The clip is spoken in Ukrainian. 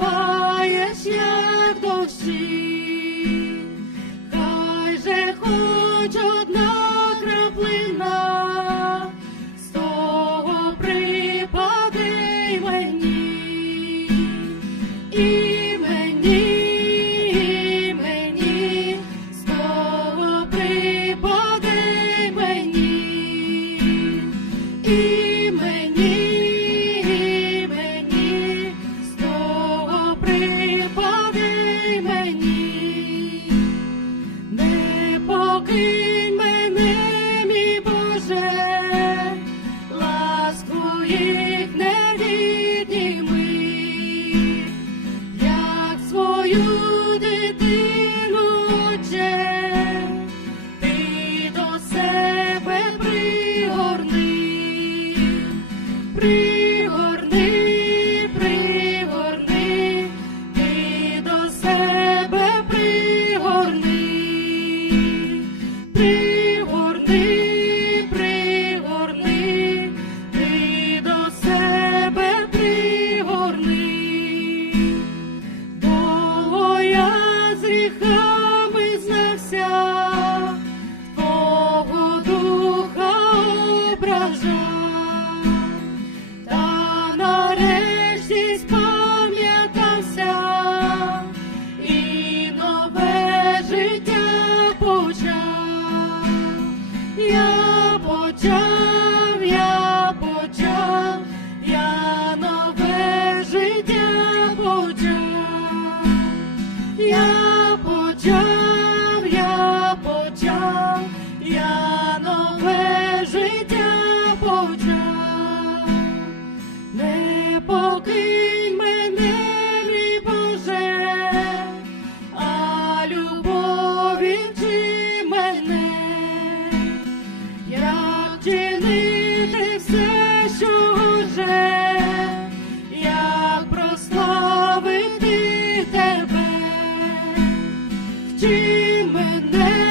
Поступаєш, як до всіх, хай же хоч одна. Ті мене.